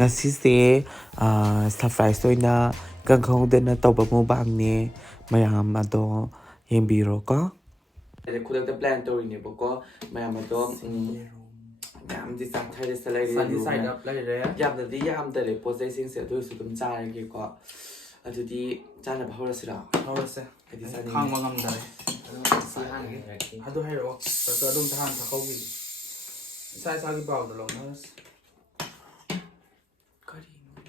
ꯉꯁꯤꯁꯦ ꯁꯔꯄ꯭ꯔꯥꯏꯁ ꯑꯣꯏꯅ ꯈꯪꯍꯧꯗꯅ ꯇꯧꯕ ꯃꯨꯛꯕꯥꯡꯅꯦ ꯃꯌꯥꯝ ꯑꯗꯣ ꯌꯦꯡꯕꯤꯔꯣꯀꯣ ꯈꯨꯗꯛꯇ ꯄ꯭ꯂꯥꯟ ꯇꯧꯔꯤꯅꯦꯕꯀꯣ ꯃꯌꯥꯝ ꯑꯗꯣ ꯃꯌꯥꯝꯗꯤ ꯆꯥꯊꯔꯦꯁꯦ ꯂꯩꯔꯦ ꯌꯥꯝꯅꯗꯤ ꯌꯥꯝꯗꯔꯦ ꯄꯣꯠ ꯆꯩꯁꯤꯡꯁꯦ ꯑꯗꯨ ꯑꯣꯏꯔꯁꯨ ꯑꯗꯨꯝ ꯆꯥꯔꯒꯦꯀꯣ ꯑꯗꯨꯗꯤ ꯆꯥꯅꯕ ꯍꯧꯔꯁꯤꯔꯣ ꯍꯧꯔꯁꯦ ꯑꯩꯗꯤ ꯆꯥꯅꯤꯡꯉꯦ ꯈꯥꯡꯕ ꯉꯝꯗꯔꯦ ꯑꯗꯨ ꯍꯥꯏꯔꯛꯑꯣ ꯑꯗꯨꯝ ꯇꯍꯥꯟ ꯊꯛꯍꯧꯈꯤꯒꯦ ꯏꯁꯥ ꯏꯁꯥꯒꯤ ꯄꯥꯎꯗ ꯂꯧꯅꯔꯁꯤ ꯀꯔꯤꯅꯣ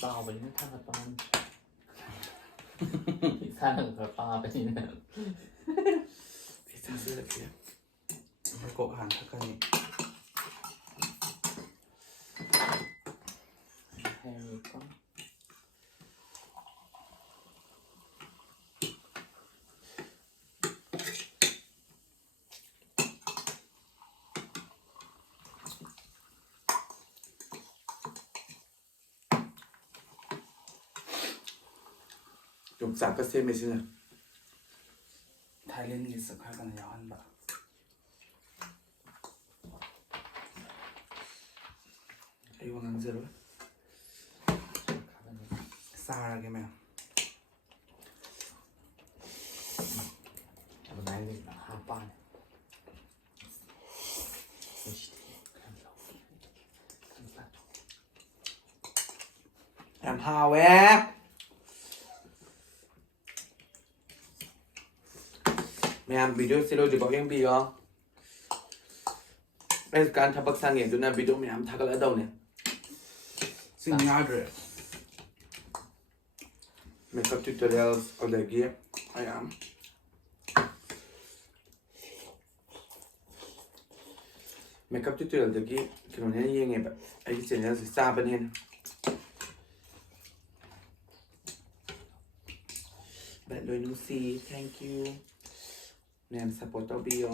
ꯆꯥꯎꯕꯅꯤꯅ ꯊꯥꯡꯒꯠꯄ ꯉꯝꯗ꯭ꯔꯦ ꯏꯁꯥꯅ ꯈꯔ ꯄꯥꯕꯅꯤꯅ ꯑꯩ ꯆꯥꯁꯤꯜꯂꯛꯀꯦ ꯀꯣꯛ ꯍꯥꯟꯅ ꯊꯛꯀꯅꯤ ꯍꯩꯔꯨꯀꯣ ꯌꯣꯡꯆꯥꯛꯀ ꯁꯦꯝꯃꯤꯁꯤꯅ ꯊꯥꯏꯂꯦꯟꯒꯤ ꯁꯛ ꯈꯔ ꯀꯟꯅ ꯌꯥꯎꯍꯟꯕ ꯑꯩ ꯋꯥ ꯉꯥꯡꯖꯔꯣꯏ ꯆꯥꯔꯒꯦ ꯃꯌꯥꯝ ꯑꯗꯨꯃꯥꯏꯅ ꯍꯥꯞꯄꯥꯅꯦ ꯌꯥꯝ ꯍꯥꯎꯋꯦ ꯃꯌꯥꯝ ꯚꯤꯗꯤꯑꯣꯁꯦ ꯂꯣꯏꯗ꯭ꯔꯤꯐꯥꯎ ꯌꯦꯡꯕꯤꯌꯣ ꯑꯩ ꯍꯧꯖꯤꯛꯀꯥꯟ ꯊꯕꯛ ꯁꯪꯉꯦ ꯑꯗꯨꯅ ꯚꯤꯗꯤꯑꯣ ꯃꯌꯥꯝ ꯊꯥꯒꯠꯂꯗꯧꯅꯦ ꯆꯤꯡ ꯌꯥꯗ꯭ꯔꯦ ꯃꯦꯀꯞ ꯇ꯭ꯌꯨꯇꯣꯔꯤꯌꯦꯜꯁ ꯑꯗꯒꯤ ꯃꯌꯥꯝ ꯃꯦꯀꯞ ꯇ꯭ꯌꯨꯇꯣꯔꯤꯌꯦꯜꯗꯒꯤ ꯀꯩꯅꯣꯅ ꯍꯦꯟꯅ ꯌꯦꯡꯉꯦꯕ ꯑꯩꯒꯤ ꯆꯦꯅꯦꯜꯁꯦ ꯆꯥꯕꯅ ꯍꯦꯟꯅ ꯂꯣꯏ ꯅꯨꯡꯁꯤ ꯊꯦꯡꯛ ꯌꯨ ꯃꯌꯥꯝ ꯁꯞꯄꯣꯔꯠ ꯇꯧꯕꯤꯌꯣ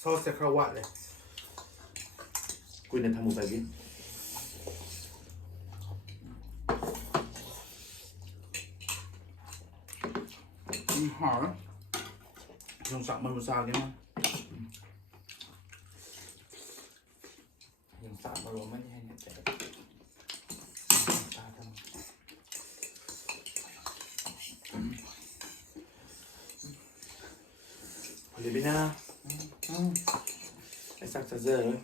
ꯁꯣꯁꯁꯦ ꯈꯔ ꯋꯥꯠꯂꯦ ꯀꯨꯏꯅ ꯊꯝꯃꯨꯕꯒꯤ ꯍꯥꯎꯔꯦ ꯌꯣꯡꯆꯥꯛ ꯃꯔꯨ ꯆꯥꯒꯦꯅ ꯌꯣꯡꯆꯥꯛ ꯃꯔꯨ ꯑꯃꯅꯤ ꯍꯦꯟꯅ ꯆꯥꯏ ꯂꯤꯕꯤꯅꯥ ꯑꯩ ꯆꯥꯛ ꯆꯥꯖꯔꯔꯣꯏ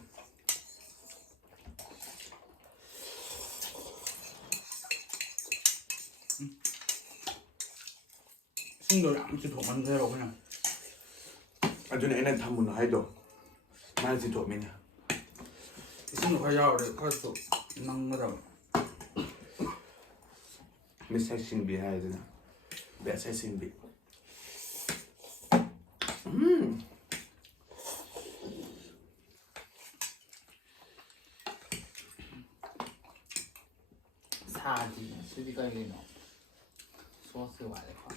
ꯏꯁꯤꯡꯗꯣ ꯌꯥꯝ ꯆꯤꯊꯣꯛꯃꯟꯈ꯭ꯔꯦꯕ ꯑꯩꯈꯣꯏꯅ ꯑꯗꯨꯅ ꯑꯩꯅ ꯊꯝꯃꯨꯅꯨ ꯍꯥꯏꯗꯣ ꯃꯥꯅ ꯆꯤꯊꯣꯛꯃꯤꯅ ꯏꯁꯤꯡꯗꯣ ꯈꯔ ꯌꯥꯎꯔꯗꯤ ꯈꯔꯁꯨ ꯅꯪꯒꯗꯕ ꯃꯤꯁ ꯍꯩꯁꯤꯡꯕꯤ ꯍꯥꯏꯗꯅ ꯕꯦꯁ ꯍꯩꯁꯤꯡꯕꯤ ꯁꯥꯗꯤ ꯁꯤꯗꯤ ꯀꯔꯤꯒꯤꯅꯣ ꯁꯣꯁꯁꯤ ꯋꯥꯠꯂꯦꯀꯣ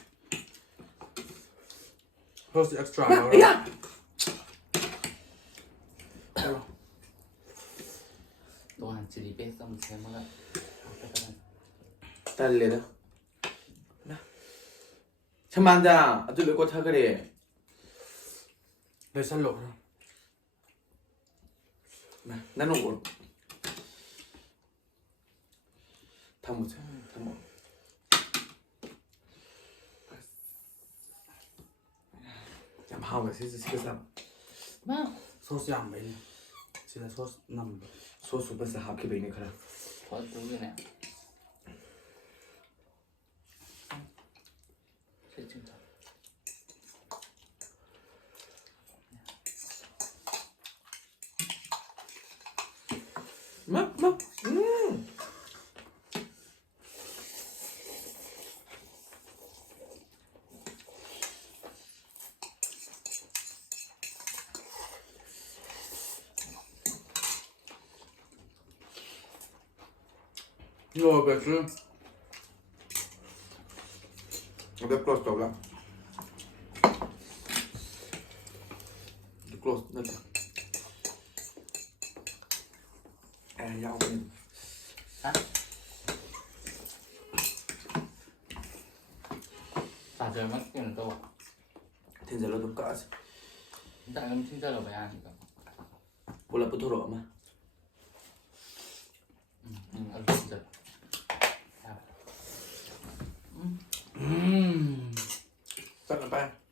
ꯁꯣꯁꯁꯦ ꯑꯦꯛꯁꯇ꯭ꯔꯥ ꯂꯧꯔꯒ ꯇꯣꯉꯥꯟ ꯆꯤꯂꯤ ꯄꯦꯁ ꯑꯃ ꯁꯦꯝꯃꯒ ꯍꯥꯞꯀꯗꯕꯅꯤ ꯇꯜꯂꯦꯗ ꯁꯃꯥꯟꯗ ꯑꯗꯨ ꯂꯣꯏ ꯀꯣꯊꯈ꯭ꯔꯦ ꯂꯩꯁꯜꯂꯣ ꯈꯔ ꯅꯪ ꯊꯝꯃꯨꯁꯦ ꯊꯝꯃꯣ ꯌꯥꯝ ꯍꯥꯎꯋꯦ ꯁꯤꯁꯦ ꯁꯤꯒ ꯆꯥꯕ ꯁꯣꯁ ꯌꯥꯝꯕꯩꯅꯦ ꯁꯤꯗ ꯁꯣꯁ ꯅꯝꯕ ꯁꯣꯁ ꯁꯨꯄꯔꯁꯦ ꯍꯥꯞꯈꯤꯕꯩꯅꯦ ꯈꯔ ꯑꯗꯨꯒꯤꯅꯦ ꯁꯤꯆꯤꯡꯗ 이거 맥주 ꯑꯗ ꯀ꯭ꯂꯣꯁ ꯇꯧꯕ ꯀ꯭ꯂꯣꯁ ꯅꯠꯇꯦ ꯌꯥꯎꯕꯅꯤ 맞아요. 맛있게는 또 텐젤러도 까지 다른 팀자로 배하니까. 몰라 부터러 아마 아주 진짜. 잠깐만.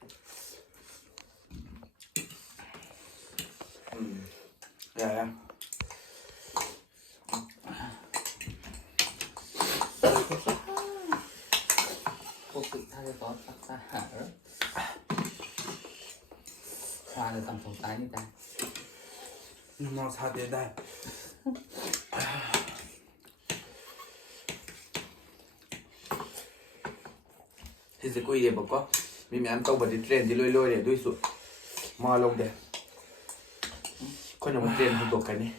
야야 꼭 타게 có tắt ra hả đó. Khoa là tầm phòng tái như ta. 뭐 사대다. thì sẽ có ý bảo có mình ăn tàu bật đi trend thì lôi lôi để đuôi sụt mò lông để con nhom trend không tổ cái này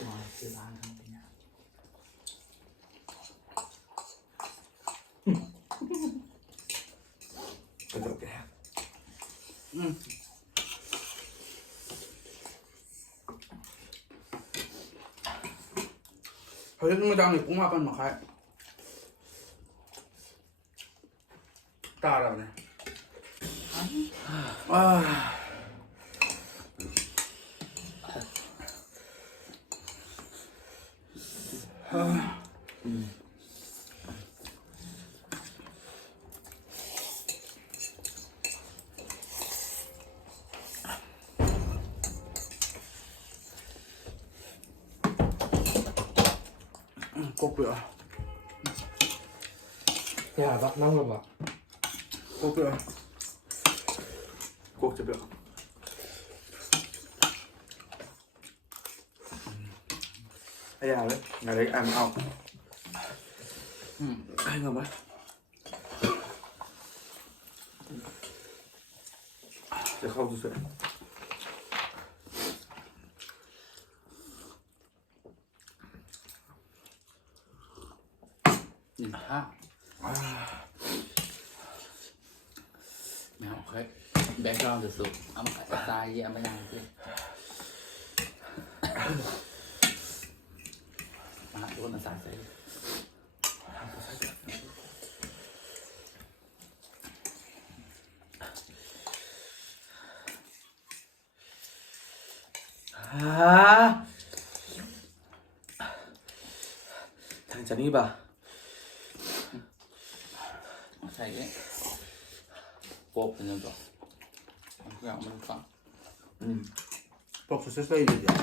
Ngoài chưa ăn không thì nào. cái tổ cái hồi mới đang thì cũng hoa con mà khai. Ta rồi này. Cốt bữa. 야, 나 나온 거 봐. Cốt bữa. cuộc chụp được ai à đấy ngày đấy ăn học ai ngầm á để không rồi Nhìn ha. Mèo khét. Background được sụp. Âm phải tay với âm đang chứ. Mà luôn là xài xấy. thằng Trần đi bà Xài đấy. Bột thì nhiều rồi. Gạo mình còn. Bọc sẽ xây gì vậy?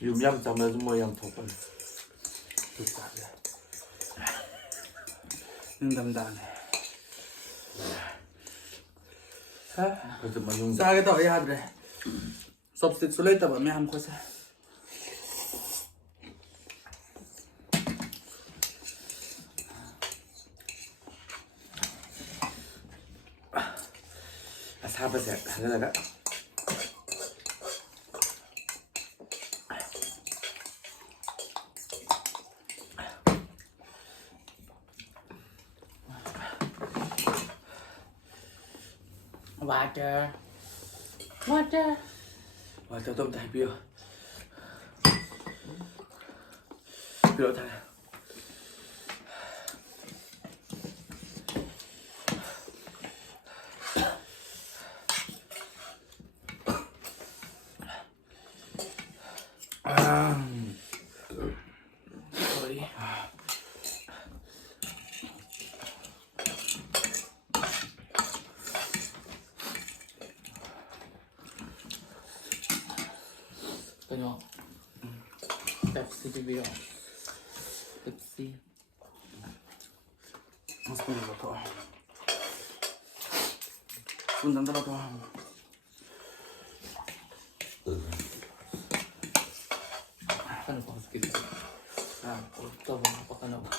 dùng nhâm trong đó dùng môi nhâm thục rồi Được cả rồi. Nhưng đầm đàn này. rồi dùng mà dùng Ra cái tỏi hạt này. Sộp xịt xuống lấy tập ở mẹ hầm khó xa. sao bây giờ thế là đó Water. Water. và cho tôm thay bia bia thay rồi Cái nhỏ. Pepsi bibir. Pepsi. Nó sẽ là thôi. Phun đắng đó thôi. Kan apa gitu. Nah, itu apa kan apa.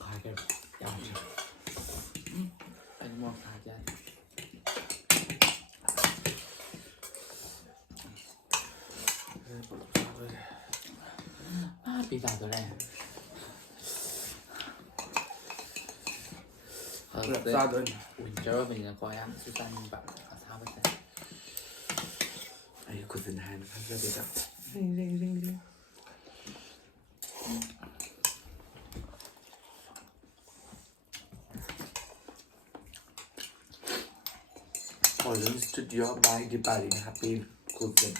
Kaget. Yang. Anh mua saja. Pizza rồi này. 炸的。 winter mình là coi ăn suy tan bạn sao vậy Ay, kusinhan. Sabi ka. Ring. ขอเรื่องสุดยอดไม้ดิบาลีนะครับปีกูเกิน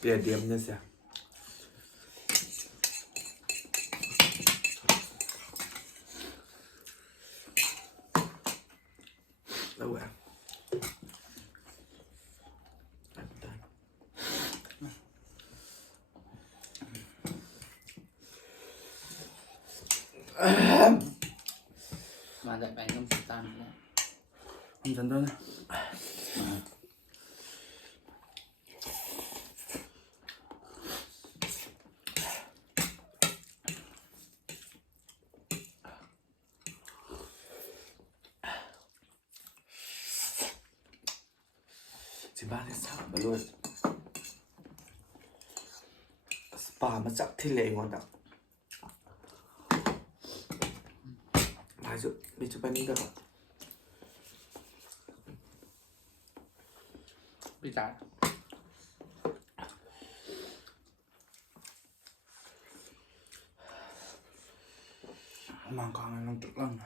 เดี๋ยวเดียมเนี่ยเสียแล้วแหวะmà đợi bạn không suy tan nữa Không dần thôi. Chị ba thì sao mà luôn spa mà chắc thì lệ ngon đặc Bài dụ bị chụp ảnh được không? bị trái Mang con này nó trực lắm.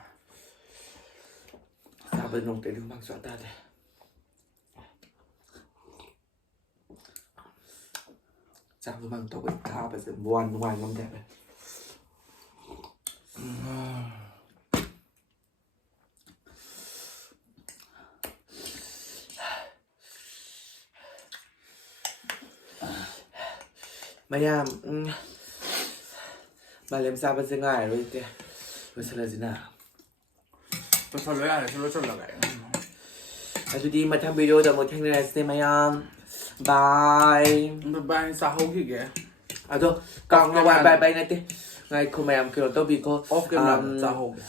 Sao bên nông tế đừng bằng xóa ta đây Sao bên bằng tàu bệnh ta bây giờ buồn ngoài nông đẹp này Maya, bà làm sao bây giờ ngại rồi kìa Bây giờ là gì nào Tôi cho lấy ai để cho là vậy. Hãy đi mà thăm video được một thanh này xem Maya Bye Bye bye sao không kì kìa. À thôi, còn ngoài bye này thì ngày không mẹ em kêu tôi bị cô Off camera sao không kìa.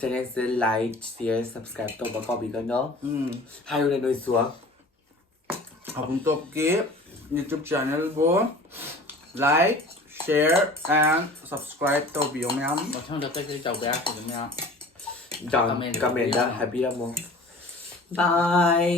Cho nên sẽ like, share, subscribe tôi và có bị cái nữa Hai điều này nổi xuống Abungtop keep YouTube channel bố like, share and subscribe to video mẹ. ở trong được cái chầu bé của chúng ta Comment đó, happy lắm không? Bye